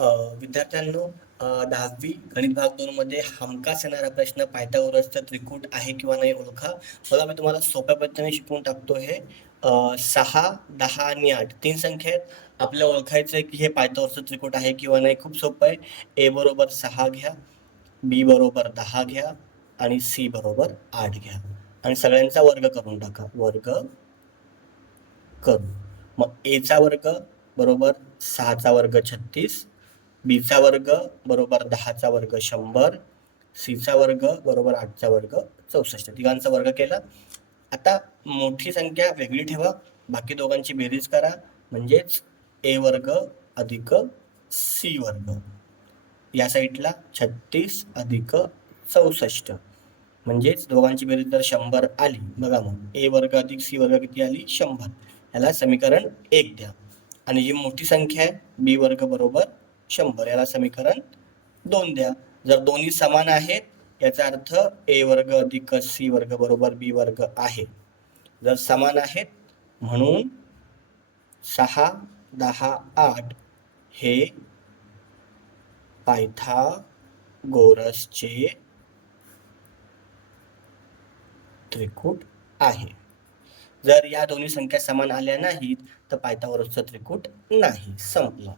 अ, विद्यार्थ्यांनो, 10वी गणित भाग 2 मध्ये हमखास येणारा प्रश्न पायथागोरसचं त्रिकूट आहे किंवा नाही ओळखा. बघा, मी तुम्हाला सोप्या पद्धतीने शिकवून टाकतो. हे 6, 10 आणि 8 तीन संख्या आहेत. आपल्याला ओळखायचं आहे की हे पायथागोरसचं त्रिकूट आहे किंवा नाही. खूप सोपं आहे. ए बरोबर 6 घ्या, बी बरोबर 10 घ्या आणि सी बरोबर 8 घ्या आणि सगळ्यांचा वर्ग करून टाका. वर्ग करू. मग एचा वर्ग बरोबर 6चा वर्ग 36, बीचा वर्ग बरोबर 10चा वर्ग 100, सीचा वर्ग बरोबर 8चा वर्ग 64. तिघांचा वर्ग केला. आता मोठी संख्या वेगळी ठेवा, बाकी दोघांची बेरीज करा, म्हणजेच ए वर्ग अधिक सी वर्ग. या साईडला 36 अधिक 64, म्हणजेच दोघांची बेरीज जर 100 आली, बघा मग ए वर्ग अधिक सी वर्ग किती आली? 100. याला समीकरण 1 द्या. आणि जी मोठी संख्या आहे बी वर्ग बरोबर 100, याला समीकरण 2 द्या. जर दोन्ही समान आहेत, याचा अर्थ ए वर्ग अधिक सी वर्ग बरोबर बी वर्ग आहे. जर समान आहेत म्हणून 6, 10, 8 हे पायथागोरसचे त्रिकूट आहे. जर या दोन्ही संख्या समान आल्या नाहीत तर पायथागोरसचं त्रिकूट नाही. संपलं.